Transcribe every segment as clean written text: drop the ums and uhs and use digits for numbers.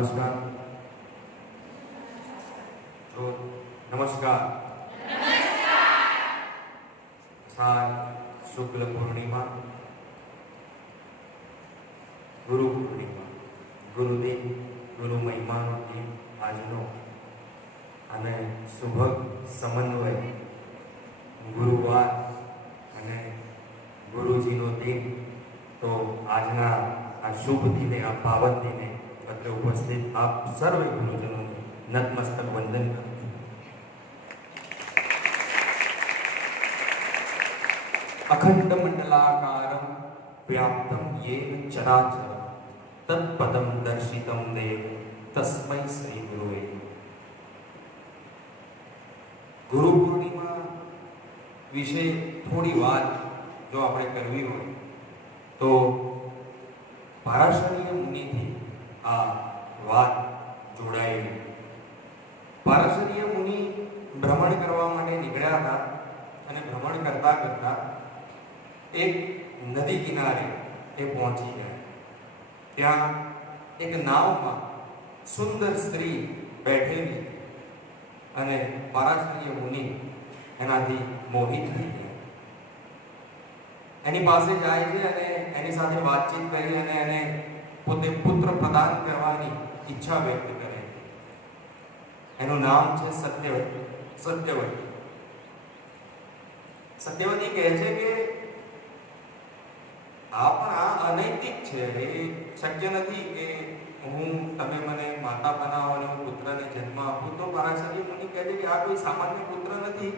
नमस्कार। तो नमस्कार। शुक्ल पूर्णिमा, गुरु पूर्णिमा, गुरुदेव गुरु महिमा दिन આજનો અને સુભગ સમન્વય ગુરુવાર અને ગુરુજીનો દિન। તો આજના આ શુભ દિને, આ પાવન દિને અત્રે ઉપસ્થિત આપ સર્વે ગુરુજનોને નતમસ્તક વંદન કરું છું। અખંડ મંડલાકારમ વ્યાપ્તમ યેન ચરાચર તત્પદમ દર્શિતમ દેવ તસ્મૈ શ્રી ગુરુએ। ગુરુ પૂર્ણિમા વિશે થોડી વાત જો આપણે કરવી હોય તો પારાશરીય મુનિથી આ વાત જોડાયેલી। પારાશરીય મુનિ ભ્રમણ કરવા માટે નીકળ્યા હતા અને ભ્રમણ કરતા કરતા એક નદી કિનારે એ પહોંચી ગયા। ત્યાં એક નાવમાં સુંદર સ્ત્રી બેઠેલી અને પારાશરીય મુનિ એનાથી મોહિત થઈ ગયા। એની પાસે જાય છે અને એની સાથે વાતચીત કરી અને એને પોતે પુત્ર પ્રદાન કરવાની ઈચ્છા વ્યક્ત કરે। એનું નામ છે સત્યવતી। સત્યવતી કહે છે કે આ પણ આ અનૈતિક છે, એ શક્ય નથી કે હું તમે મને માતા બનાવો અને હું પુત્રને જન્મ આપું। તો પારાશરીય મુનિ કહે છે કે આ કોઈ સામાન્ય પુત્ર નથી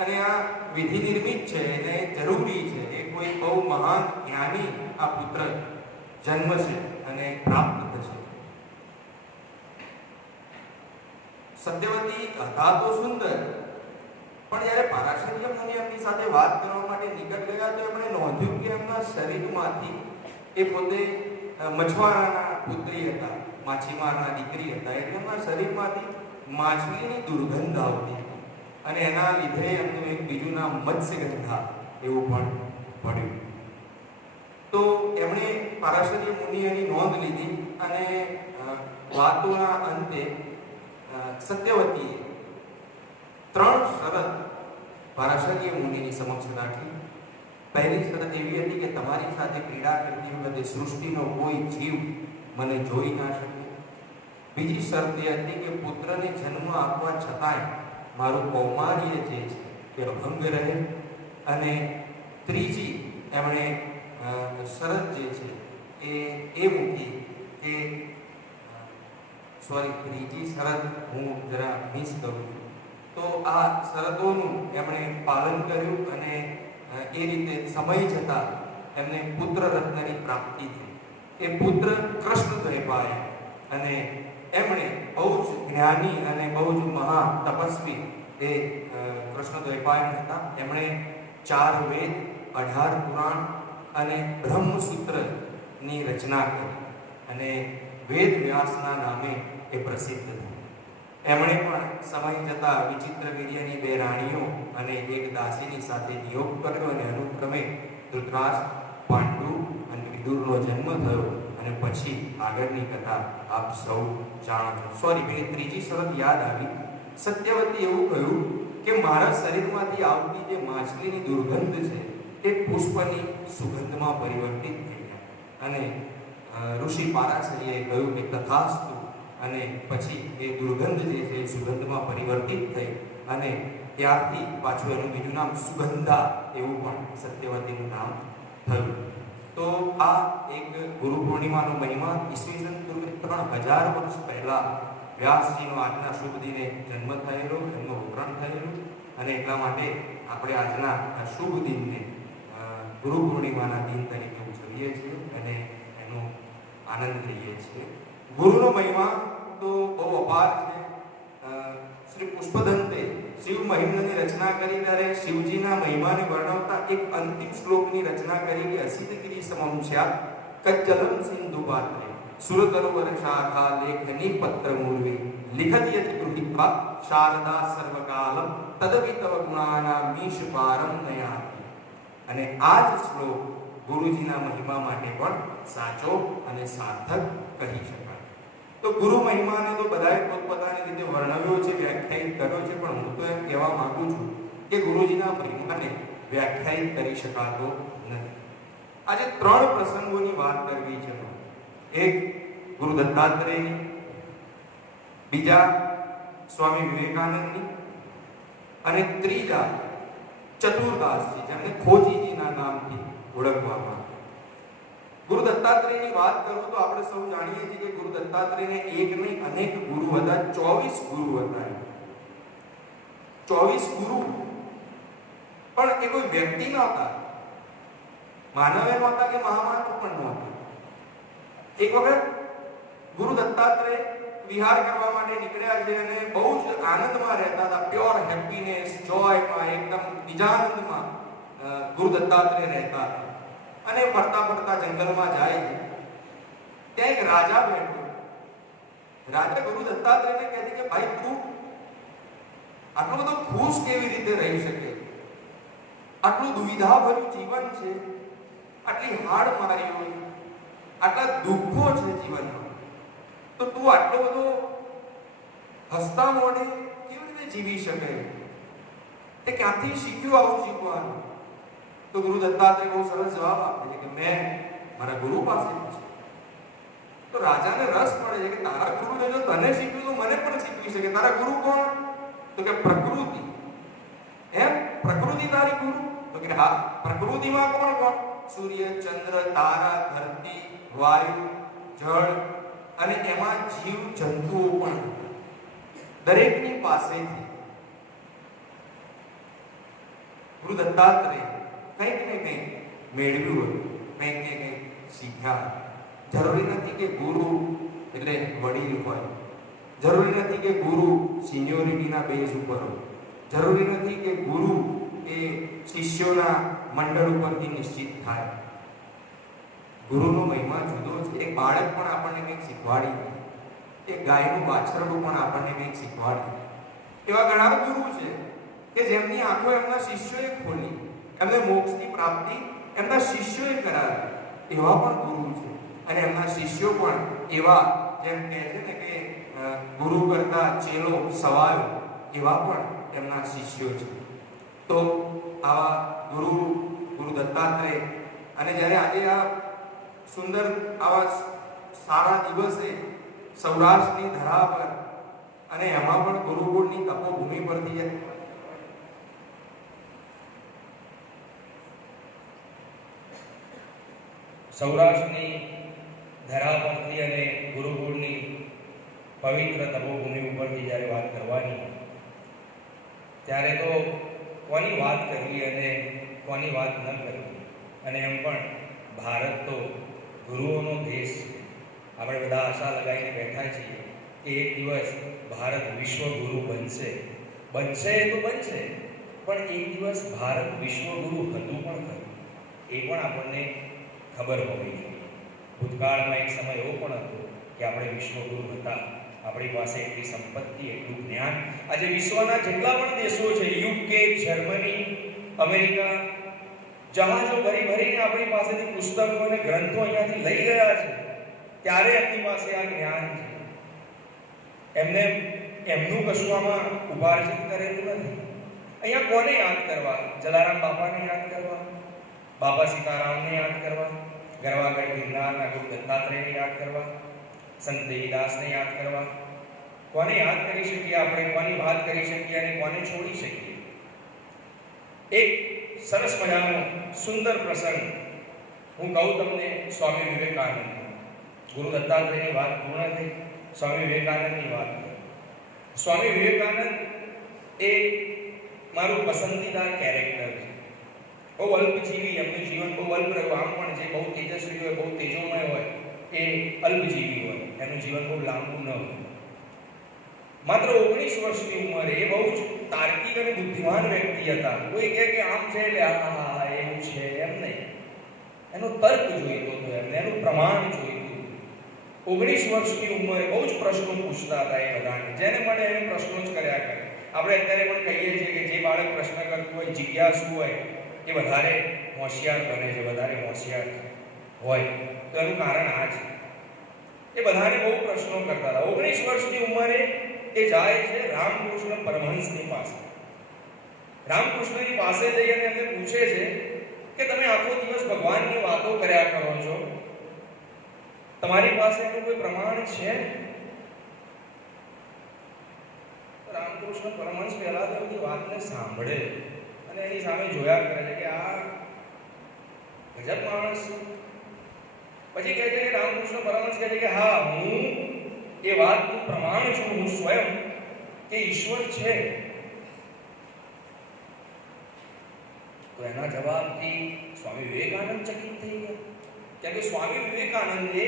અને આ વિધિ નિર્મિત છે, એને જરૂરી છે, એ કોઈ બહુ મહાન જ્ઞાની આ પુત્ર જન્મશે અને પ્રાપ્ત થશે। સત્યવતી હતા તો સુંદર, પણ જ્યારે પારાશરીય મુનિ એમની સાથે વાત કરવા માટે નીકળ ગયા તો એમણે નોંધ્યું કે એમના શરીરમાંથી એ પોતે મછવારાના પુત્રી હતા, માછીમારના દીકરી હતા, એટલે એમના શરીરમાંથી માછલીની દુર્ગંધ આવતી અને એના લીધે એમનું એક બીજું નામ મત્સ્યગંધા એવું પણ પડ્યું। તો એમણે પારાશરીય મુનિ એની નોંધ લીધી અને વાતોના અંતે સત્યવતીએ 3 શરત પારાશરીય મુનિની સમક્ષ રાખી। પહેલી શરત એવી હતી કે તમારી સાથે ક્રીડા કરતી વખતે સૃષ્ટિનો કોઈ જીવ મને જોઈ ના શકે। બીજી શરત એ હતી કે પુત્રને જન્મ આપવા છતાંય મારું કૌમાર્ય જે છે તે અભંગ રહે। અને ત્રીજી એમણે શરત જે છે એ મૂકી કે ત્રીજી શરત હું જરા મિસ કરું છું। તો આ શરતોનું એમણે પાલન કર્યું અને એ રીતે સમય જતાં એમને પુત્ર રત્નની પ્રાપ્તિ થઈ। એ પુત્ર કૃષ્ણદ્વૈપાયન અને એમણે બહુ જ જ્ઞાની અને બહુ જ મહા તપસ્વી એ કૃષ્ણદ્વૈપાયન હતા। એમણે 4 વેદ, 18 પુરાણ અને બ્રહ્મસૂત્રની રચના કરી અને વેદ વ્યાસના નામે એ પ્રસિદ્ધ થયા। એમણે પણ સમય જતાં વિચિત્ર વીર્યની 2 રાણીઓ અને એક દાસીની સાથે નિયોગ કર્યો અને અનુક્રમે ધૃતરાષ્ટ્ર, પાંડુ અને વિદુરનો જન્મ થયો અને પછી આગળની કથા આપ સૌ જાણો છો। પેલી ત્રીજી શરત યાદ આવી। સત્યવતી એવું કહ્યું કે મારા શરીરમાંથી આવતી જે માછલીની દુર્ગંધ છે એ પુષ્પની સુગંધમાં પરિવર્તિત થઈ જાય અને ઋષિ પારાશરીએ કહ્યું કે તથાસ્તુ અને પછી એ દુર્ગંધ જે છે એ સુગંધમાં પરિવર્તિત થઈ અને ત્યારથી પાછું એનું બીજું નામ સુગંધા એવું પણ સત્યવતીનું નામ થયું। તો આ એક ગુરુ પૂર્ણિમાનો મહિમા ઈસવીસન પૂર્વે 3000 વર્ષ પહેલા વ્યાસજીનો આજના શુભ દિને જન્મ થયેલો, જન્મ ઉત્તરાયણ થયેલું અને એટલા માટે આપણે આજના આ શુભ દિનને ગુરુ પૂર્ણિમાના દિન તરીકે ઉજવીએ છીએ અને એનો આનંદ લઈએ છીએ। ગુરુનો મહિમા તો બહુ અપાર છે। શ્રી પુષ્પદંતે શિવ મહિમ્નની રચના કરી ત્યારે શિવજીના મહિમાને વર્ણવતા એક અંતિમ શ્લોકની રચના કરી કે અસિતગિરી સમમ સ્યાત કજ્જલમ સિંધુ પાત્રે સુરતરુવર શાખા લેખની પત્ર મૂર્વે લિખત યત ગૃહીત્વા શારદા સર્વકાલમ તદવિતવ ગુણાના મીશ પારમ નયાતિ। અને આ જ શ્લોક ગુરુજીના મહિમા માટે પણ સાચો અને સાર્થક કહી શકાય। તો ગુરુ મહિમાને તો બધાએ પોતપોતાની રીતે વર્ણવ્યો છે, વ્યાખ્યાયિત કર્યો છે, પણ હું તો એમ કહેવા માંગુ છું કે ગુરુજીના મહિમાને વ્યાખ્યાયિત કરી શકાતો નથી. આજે 3 પ્રસંગોની વાત કરવી છે. એક ગુરુ દત્તાત્રેયની, બીજા સ્વામી વિવેકાનંદની અને ત્રીજા ચતુરદાસજી, જેમને ખોજીજીના નામથી ઓળખવામાં આવે. ગુરુ દત્તાત્રેયની વાત કરું તો આપણે સૌ જાણીએ છીએ કે ગુરુ દત્તાત્રેયને એક નહીં અનેક ગુરુ હતા. 24 ગુરુ હતા. 24 ગુરુ. પણ એ કોઈ વ્યક્તિ નહોતા, માનવે નહોતા કે મહામાનવ પણ નહોતા. એક વખત ગુરુ દત્તાત્રેય વિહાર કરવા માટે નીકળ્યા છે અને બહુ જ આનંદમાં રહેતા હતા, પ્યોર હેપીનેસ, જોયમાં, એકદમ નિજાનંદમાં ગુરુ દત્તાત્રેય રહેતા હતા. અને ફરતા ફરતા જંગલમાં જાય છે. ત્યાં એક રાજા બેઠો. રાજા ગુરુ દત્તાત્રેયને કહે છે કે ભાઈ, તું આટલો બધો ખુશ કેવી રીતે રહી શકે? આટલું દુવિધાભર્યું જીવન છે, આટલી હાડ મારીઓ, આટલા દુઃખો છે જીવનમાં, તો તું આટલો બધો હસતા મોઢે કેવી રીતે જીવી શકે? તે ક્યાંથી શીખ્યું આવું જીવવાનું? તો ગુરુ દત્તાત્રેય બહુ સરસ જવાબ આપે છે કે મેં મારા ગુરુ પાસે પૂછ્યું. તો રાજાને રસ પડે છે કે તારા ગુરુને જો તને શીખ્યું તો મને પણ શીખવી શકે. તારા ગુરુ કોણ? તો કે પ્રકૃતિ. એમ, પ્રકૃતિ તારી ગુરુ? તો કે હા. પ્રકૃતિમાં કોણ કોણ? સૂર્ય, ચંદ્ર, તારા, ધરતી, વાયુ, જળ અને એમાં જીવ જંતુઓ પણ. દરેકની પાસેથી ગુરુ દત્તાત્રેય કંઈક ને કંઈક મેળવ્યું, કંઈક ને કંઈક શીખ્યા. જરૂરી નથી કે ગુરુ એટલે વડીલ હોય, જરૂરી નથી કે ગુરુ સિનિયોરિટીના બેઝ ઉપર હોય, જરૂરી નથી કે ગુરુ એ શિષ્યોના મંડળ ઉપરથી નિશ્ચિત થાય. ગુરુનો મહિમા જુદો છે. એક બાળક પણ આપણને કંઈક શીખવાડી દે, એક ગાયનું વાછરડું પણ આપણને કંઈક શીખવાડી દે. એવા ઘણા ગુરુ છે કે જેમની આંખો એમના શિષ્યોએ ખોલી, એમને મોક્ષની પ્રાપ્તિ એમના શિષ્યોએ કરાવી. એવા પણ ગુરુ છે અને એમના શિષ્યો પણ એવા, જેમ કહે છે ને કે ગુરુ કરતા ચેલો સવાયો, એવા પણ એમના શિષ્યો છે. તો આવા ગુરુ દત્તાત્રેય, અને જ્યારે આજે આ સુંદર આવા સારા દિવસે સૌરાષ્ટ્રની ધરા પર અને એમાં પણ ગુરુકુળની તપોભૂમિ પરથી સૌરાષ્ટ્રની ધરા પરથી અને ગુરુકુળની પવિત્ર તપોભૂમિ ઉપરથી જ્યારે વાત કરવાની, ત્યારે તો કોની વાત કરવી અને કોની વાત ન કરવી. અને એમ પણ ભારત તો ગુરુઓનો દેશ છે. આપણે બધા આશા લગાવીને બેઠા છીએ કે એક દિવસ ભારત વિશ્વગુરુ બનશે. બનશે તો બનશે, પણ એક દિવસ ભારત વિશ્વગુરુ હતું પણ ખરું, એ પણ આપણને ખબર હોવી જોઈએ. ભૂતકાળમાં એક સમય એવો પણ હતો કે આપણે વિશ્વગુરુ હતા. આપણી પાસે એટલી સંપત્તિ, એટલું જ્ઞાન. આજે વિશ્વના જેટલા પણ દેશો છે, યુકે, જર્મની, અમેરિકા, જહાજો ભરી ભરીને આપણી પાસેથી પુસ્તકો અને ગ્રંથો અહીંયાથી લઈ ગયા છે. ત્યારે એમની પાસે આ જ્ઞાન છે. એમને એમનું કશું આમાં ઉપાર્જિત કરેલું નથી. અહીંયા કોને યાદ કરવા? જલારામ બાપાને યાદ કરવા, બાબા સીતારામને યાદ કરવા, ગરવાગઢ ગિરનારના ગુરુ દત્તાત્રેયને યાદ કરવા, સંત દેવીદાસને યાદ કરવા. કોને યાદ કરી શકીએ આપણે? કોની વાત કરી શકીએ અને કોને છોડી શકીએ? એક સરસ મજાનો સુંદર પ્રસંગ હું કહું તમને. સ્વામી વિવેકાનંદ, ગુરુ દત્તાત્રેયની વાત પૂર્ણ થઈ, સ્વામી વિવેકાનંદની વાત કરી. સ્વામી વિવેકાનંદ એ મારું પસંદીદા કેરેક્ટર છે. બહુ અલ્પજીવી, એમનું જીવન બહુ અલ્પ રહ્યું. આમ પણ જે બહુ તેજસ્વી હોય, બહુ તેજોમય હોય, એ અલ્પજીવી હોય, એનું જીવન બહુ લાંબુ ન હોય. માત્ર 19 વર્ષની ઉંમરે એ બહુ જ તાર્કિક અને બુદ્ધિમાન વ્યક્તિ હતા. કોઈ કહે કે આમ છે એટલે હા એવું છે, એમ નહીં. એનો તર્ક જોઈતો હતો, એમને એનું પ્રમાણ જોઈતું હતું. 19 વર્ષની ઉંમરે બહુ જ પ્રશ્નો પૂછતા હતા એ બધાને, જેને મળે એને પ્રશ્નો જ કર્યા કરે. આપણે અત્યારે પણ કહીએ છીએ કે જે બાળક પ્રશ્ન કરતું હોય, જિજ્ઞાસુ હોય, એ વધારે હોશિયાર બને છે, વધારે હોશિયાર હોય. તો એનું કારણ આ છે. એ બધાને બહુ પ્રશ્નો કરતા હતા. 19 વર્ષની ઉંમરે એ જાય છે રામકૃષ્ણ પરમહંસની પાસે. રામકૃષ્ણની પાસે જઈ અને એમને પૂછે છે કે તમે આખો દિવસ ભગવાનની વાતો કર્યા કરો છો, તમારી પાસે એનું કોઈ પ્રમાણ છે? રામકૃષ્ણ પરમહંસ પહેલા તો એની વાતને સાંભળે અને એની સામે જોયા કરે છે કે આ ગજબ માણસ. પછી કહે છે કે રામકૃષ્ણ પરમહંસ કહે છે કે હા, હું એ વાતનું પ્રમાણ છું, હું સ્વયં, કે ઈશ્વર છે. તો એના જવાબથી સ્વામી વિવેકાનંદ ચકિત થઈ ગયા. કેમ કે સ્વામી વિવેકાનંદે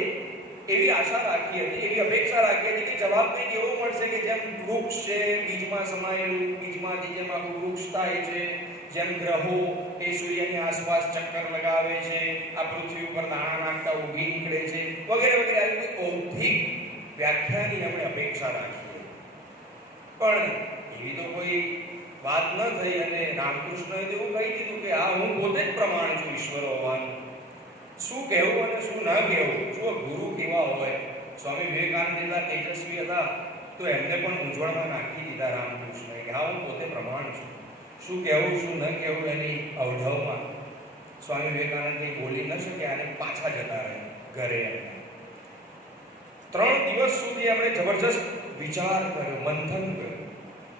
એવી આશા રાખી હતી, એવી અપેક્ષા રાખી હતી કે જવાબ કંઈક એવો મળશે કે જેમ વૃક્ષ છે બીજમાં સમાયેલું, બીજમાંથી જેમ આખું વૃક્ષ થાય છે, જેમ ગ્રહો એ સૂર્યની આસપાસ ચક્કર લગાવે છે, આ પૃથ્વી ઉપર દાણા નાખતા ઉગી નીકળે છે, વગેરે વગેરે આવી કોઈ બૌદ્ધિક વ્યાખ્યાની આપણે અપેક્ષા રાખી. પણ એવી તો કોઈ વાત ન થઈ અને રામકૃષ્ણએ એવું કહી દીધું કે આ હું પોતે જ પ્રમાણ છું ઈશ્વર હોવાનું. શું કહેવું અને શું ન કહેવું? જુઓ, ગુરુ કેવા હોય. સ્વામી વિવેકાનંદ એટલા તેજસ્વી હતા તો એમને પણ મૂંઝવણમાં નાખી દીધા રામકૃષ્ણએ કે હા, હું પોતે પ્રમાણ છું. શું કહેવું શું ન કહેવું એની અવઢવમાં સ્વામી વિવેકાનંદ કંઈ બોલી ન શક્યા અને પાછા જતા રહ્યા ઘરે. 3 દિવસ સુધી એમણે જબરજસ્ત વિચાર કર્યો, મંથન કર્યું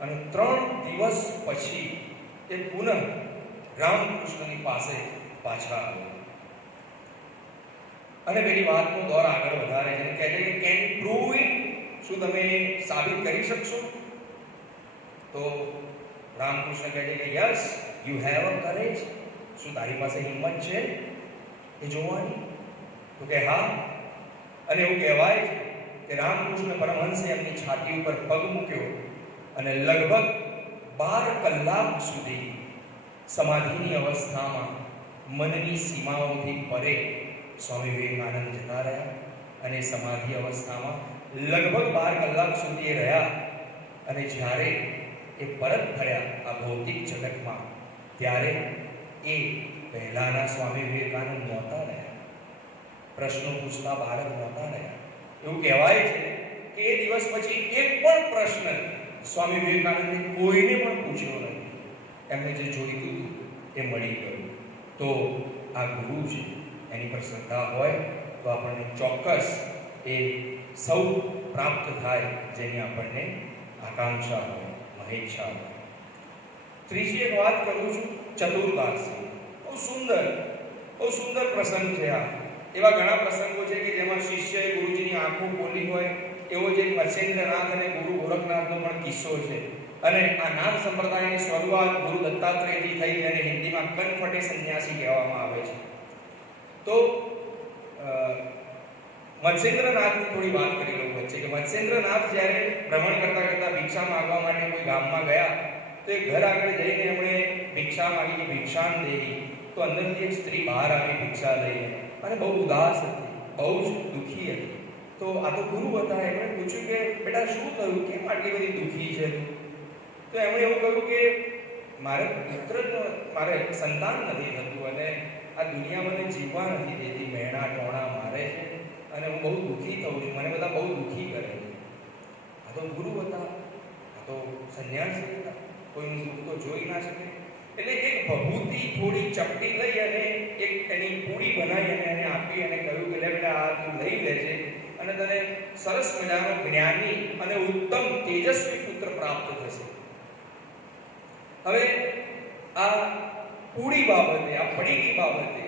અને 3 દિવસ પછી એ પુનઃ રામકૃષ્ણની પાસે પાછા આવ્યા અને પેલી વાતનો દોર આગળ વધારે છે. કહે છે કે કેન યુ પ્રૂવ ઇટ? શું તમે સાબિત કરી શકશો? તો રામકૃષ્ણ કહે છે કે yes, you have a courage. શું તારી પાસે હિંમત છે એ જોવાની? તો કે હા. અને એવું કહેવાય છે કે રામકૃષ્ણ પરમહંસે એમની છાતી ઉપર પગ મૂક્યો અને લગભગ 12 કલાક સુધી સમાધિની અવસ્થામાં મનની સીમાઓથી પરે સ્વામી વિવેકાનંદ જતા રહ્યા અને સમાધિ અવસ્થામાં લગભગ 12 કલાક સુધી રહ્યા. અને જ્યારે એ પરત ફર્યા આ ભૌતિક જગતમાં, ત્યારે એ પહેલાના સ્વામી વિવેકાનંદ નહોતા રહ્યા, પ્રશ્નો પૂછતા બાળક નહોતા રહ્યા. એવું કહેવાય છે કે એ દિવસ પછી એક પણ પ્રશ્ન સ્વામી વિવેકાનંદે કોઈને પણ પૂછ્યો નથી. એમને જે જોઈતું હતું એ મળી ગયું. તો આ ગુરુ છે, એની પર શ્રદ્ધા હોય તો આપણને ચોક્કસ એ સૌ પ્રાપ્ત થાય જેની આપણને આકાંક્ષા હોય, મહેચ્છા હોય. ત્રીજી એક વાત કરું છું, ચતુર્દાસી. બહુ સુંદર પ્રસંગ છે આ. એવા ઘણા પ્રસંગો છે કે જેમાં શિષ્યએ ગુરુજીની આંખો ખોલી હોય. એવો જ એક મત્સ્યેન્દ્રનાથ અને ગુરુ ગોરખનાથનો પણ કિસ્સો છે. અને આ નાથ સંપ્રદાયની શરૂઆત ગુરુ દત્તાત્રેયથી થઈ, જેને હિન્દીમાં કનફટે સંન્યાસી કહેવામાં આવે છે. તો મત્સ્યેન્દ્રનાથની થોડી વાત કરી લઉં વચ્ચે કે મત્સ્યેન્દ્રનાથ જ્યારે ભ્રમણ કરતા કરતા ભિક્ષા માંગવા માટે કોઈ ગામમાં ગયા તો એ ઘર આગળ જઈને એમણે ભિક્ષા માંગી કે ભિક્ષાન દેવી. તો અંદરથી એક સ્ત્રી બહાર આવી ભિક્ષા લઈને અને બહુ ઉદાસ હતી, બહુ જ દુઃખી હતી. તો આ તો ગુરુ હતા. એમણે પૂછ્યું કે બેટા શું થયું, કેમ આટલી બધી દુઃખી છે? તો એમણે એવું કહ્યું કે મારે સંતાન નથી થતું અને આ દુનિયા મને જીવવા નથી દેતી, મહેણા ટોણા મારે છે અને હું બહુ દુઃખી થઉં છું, મને બધા બહુ દુઃખી કરે છે. આ તો ગુરુ હતા, આ તો સંન્યાસી હતા, કોઈનું દુઃખ તો જોઈ ના શકે. એટલે એક ભભૂતિ થોડી ચપટી લઈ અને એક એની પૂરી બનાવી અને એને આપી અને કહ્યું કે લે બેટા આ તું લઈ લેજે અને તને સરસ મજાનો જ્ઞાની અને ઉત્તમ તેજસ્વી પુત્ર પ્રાપ્ત થશે. હવે આ પૂરી બાબતે, આ પડીકી બાબતે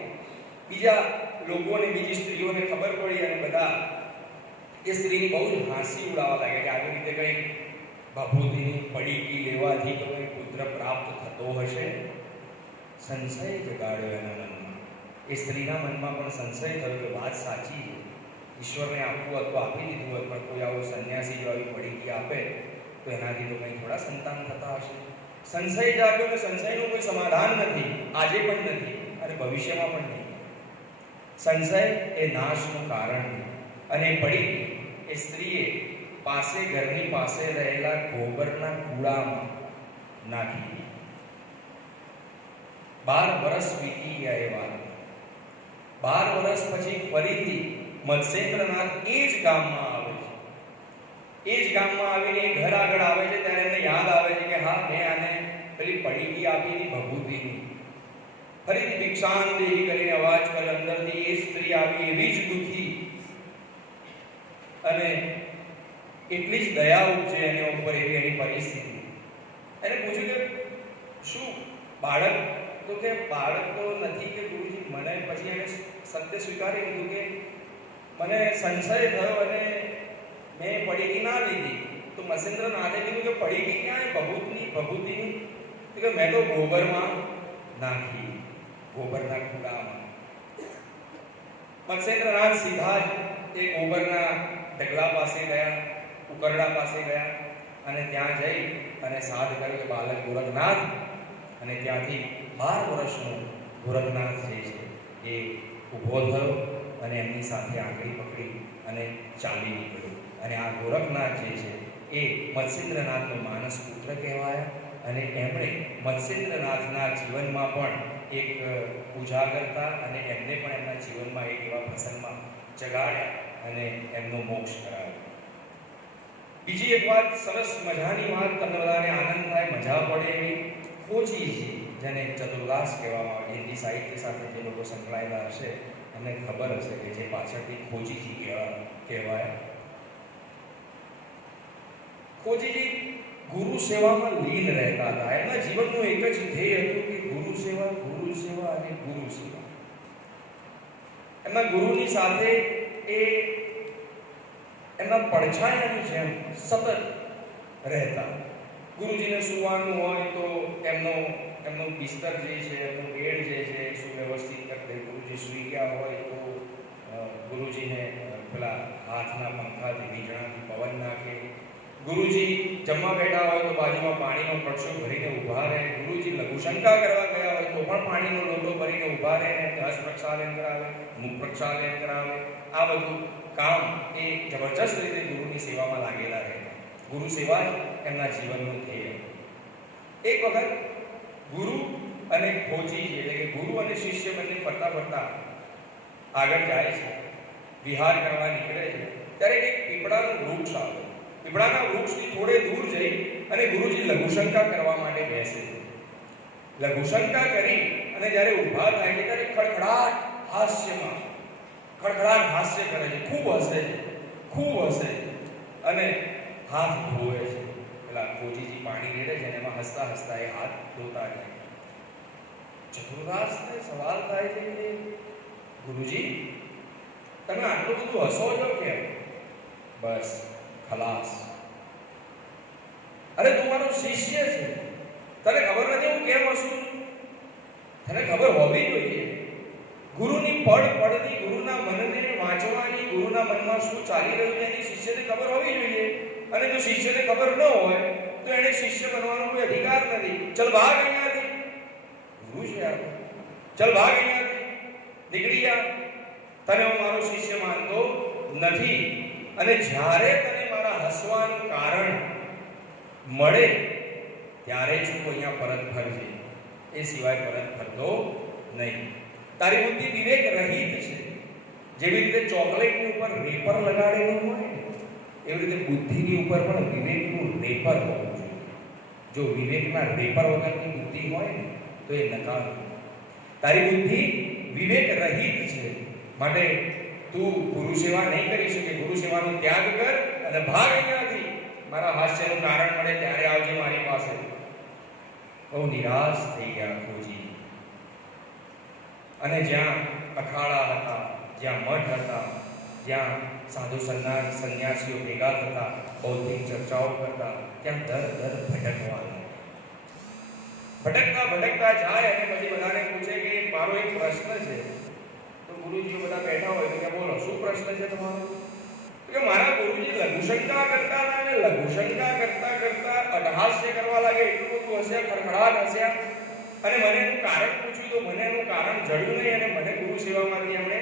બીજા લોકોને, બીજી સ્ત્રીઓને ખબર પડી અને બધા એ સ્ત્રીની બહુ જ હાંસી ઉડાવવા લાગે કે આવી રીતે કંઈ ભભૂતિની પડીકી લેવાથી તો કંઈ પુત્ર પ્રાપ્ત થતો હશે. સંશય જગાડ્યો એના મનમાં. એ સ્ત્રીના મનમાં પણ સંશય થયો કે વાત સાચી છે, ઈશ્વરને આપવું હોત તો આપી દીધું હોત, પણ કોઈ આવો સંન્યાસી જો આવી પડીકી આપે તો એનાથી તો કંઈ થોડા સંતાન થતા હશે. સંશય જાગ્યો ને સંશયનું કોઈ સમાધાન નથી, આજે પણ નથી અને ભવિષ્યમાં પણ નહીં. સંશય એ નાશનું કારણ છે. અને પડીકી એ સ્ત્રીએ ઘરની પાસે રહેલા ગોબરના કૂડામાં નાખી. 12 વર્ષ વીતી ગયા એ વાત. 12 વર્ષ પછી ફરીથી મત્સ્યેન્દ્રનાથ એ જ ગામમાં આવે છે. એ જ ગામમાં આવીને એ ઘર આગળ આવે છે ત્યારે એમને યાદ આવે છે કે હા, મેં આને પેલી પડીકી આપી હતી ભભૂતિની. ફરીથી ભિક્ષાંદેહી કરીને અવાજ કરે અંદરથી. એ સ્ત્રી આવી એવી જ દુઃખી અને એટલી જ દયા ઉપજે એની ઉપર, એવી એની પરિસ્થિતિ. એને પૂછ્યું કે શું બાળક? તો કે બાળક તો નથી કે ગુરુજી. મને પછી એને સત્ય સ્વીકારી લીધું કે મને સંશય થયો અને મેં પડીકી ના લીધી. તો મત્સ્યેન્દ્રનાથે કીધું કે પડીકી ક્યાં? ભભૂતિની. કે મેં તો ગોબરમાં નાખી, ગોબરના કુડામાં. મત્સ્યેન્દ્રનાથ સીધા જ એ ગોબરના ઢગલા પાસે ગયા, ઉકરડા પાસે ગયા અને ત્યાં જઈ અને સાદ કર્યો કે બાલક ગોરખનાથ. અને ત્યાંથી 12 વર્ષનો ગોરખનાથ જે છે એ ઊભો થયો અને એમની સાથે આંગળી પકડી અને ચાલી નીકળ્યો. અને આ ગોરખનાથ જે છે એ મત્સ્યેન્દ્રનાથનો માનસ પુત્ર કહેવાયા. અને એમણે મત્સ્યેન્દ્રનાથના જીવનમાં પણ એક પૂજા કરતા અને એમને પણ એમના જીવનમાં એક એવા પ્રસંગમાં જગાડ્યા અને એમનો મોક્ષ કરાવ્યો. બીજી એક વાત, સરસ મજાની વાત, તમને બધાને આનંદ થાય, મજા પડે એવી. ખોજીજી, જેને ચતુર્દાસ કહેવામાં આવે, હિન્દી સાહિત્ય સાથે જે લોકો સંકળાયેલા હશે એમને ખબર હશે કે જે પાછળથી ખોજીજી કહેવાય. ખોજીજી ગુરુ સેવામાં લીન રહેતા હતા. એમના જીવનનું એક જ ધ્યેય હતું કે ગુરુ સેવા, ગુરુ સેવા અને ગુરુ સેવા. એમના ગુરુની સાથે એ એમના પડછાયાની જેમ સતત રહેતા. ગુરુજીને સુવાનું હોય તો એમનો બિસ્તર જે છે, એમનો બેડ જે છે સુવ્યવસ્થિત કરી દે. ગુરુજી સૂઈ ગયા હોય તો ગુરુજીને પેલા હાથના પંખાથી વીજળાથી પવન નાખે. ગુરુજી જમવા બેઠા હોય તો બાજુમાં પાણીનો કળશો ભરીને ઊભા રહે. ગુરુજી લઘુશંકા કરવા ગયા હોય તો પણ પાણીનો લોટો ભરીને ઊભા રહે અને હસ્ત પ્રક્ષાલન કરાવે, મુખ પ્રક્ષાલન કરાવે. આ બધું કામ એ જબરજસ્ત રીતે ગુરુની સેવામાં લાગેલા રહેતા. ગુરુ સેવા જ એમના જીવનનું ધ્યેય. એક વખત ગુરુ અને ખોજી, એટલે કે ગુરુ અને શિષ્ય બંને ફરતા ફરતા આગળ જાય છે, વિહાર કરવા નીકળે છે. ત્યારે એક પીપળાનું વૃક્ષ આવે. પીપળાના વૃક્ષથી થોડે દૂર જઈ અને ગુરુજી લઘુશંકા કરવા માટે બેસે છે. લઘુશંકા કરી અને જ્યારે ઊભા થાય છે ત્યારે ખડખડાટ હાસ્ય કરે છે. ખૂબ હસે છે અને હાથ ધોવે છે. પેલા ખોજીજી પાણી રેડે છે અને એમાં હસતા હસતા એ હાથ ધોતા જાય. ચતુર્દાસને સવાલ થાય છે કે ગુરુજી, તમે આટલું બધું હસો છો કેમ? બસ ખલાસ. અરે તું મારો શિષ્ય છે, તને ખબર નથી હું કેમ હસું? તને ખબર હોવી જોઈએ. ગુરુની પડની, ગુરુના મનને વાંચવાની, ગુરુના મનમાં શું ચાલી રહ્યું છે એની શિષ્યને ખબર હોવી જોઈએ. અને જો શિષ્યને ખબર ન હોય તો એને શિષ્ય બનવાનો કોઈ અધિકાર નથી. ચલ ભાગ અહીંયાથી. ગુરુ છે આ. ચલ ભાગ અહીંયાથી, નીકળી જા. તને હું મારો શિષ્ય માનતો નથી. અને જ્યારે તને મારા હસવાનું કારણ મળે ત્યારે જ તું અહીંયા પરત ફરજે, એ સિવાય પરત ફરતો નહીં. તારી બુદ્ધિ વિવેક રહિત છે. જેવી રીતે ચોકલેટની ઉપર રેપર લગાડેલું હોય એવી રીતે બુદ્ધિની ઉપર પણ વિવેકનું રેપર હોવું જોઈએ. જો વિવેકના રેપર વગરની બુદ્ધિ હોય ને તો એ નકામી. તારી બુદ્ધિ વિવેક રહિત છે, માટે તું ગુરુ સેવા નહીં કરી શકે. ગુરુ સેવાનો ત્યાગ કર અને ભાગ અહીંયાથી. મારા હાસ્યનું કારણ મળે ત્યારે આવજે મારી પાસે. બહુ નિરાશ થઈ ગયા ખોજી. અને જ્યાં અખાડા હતા, જ્યાં મઠ હતા, જ્યાં સાધુ સંન્યાસીઓ ભેગા થતા, બૌદ્ધિક ચર્ચાઓ કરતા, ત્યાં દર ભટકતા જાય અને પછી બધાને પૂછે કે મારો એક પ્રશ્ન છે. તો ગુરુજીઓ બધા બેઠા હોય તો કે બોલો શું પ્રશ્ન છે તમારો? કે મારા ગુરુજી લઘુશંકા કરતા હતા અને લઘુશંકા કરતા અટહાસ્ય કરવા લાગે. એટલું બધું હસ્યા, ખડખડાટ હસ્યા અને મને એનું કારણ પૂછ્યું તો મને એનું કારણ જડ્યું નહીં અને મને ગુરુ સેવામાંથી એમણે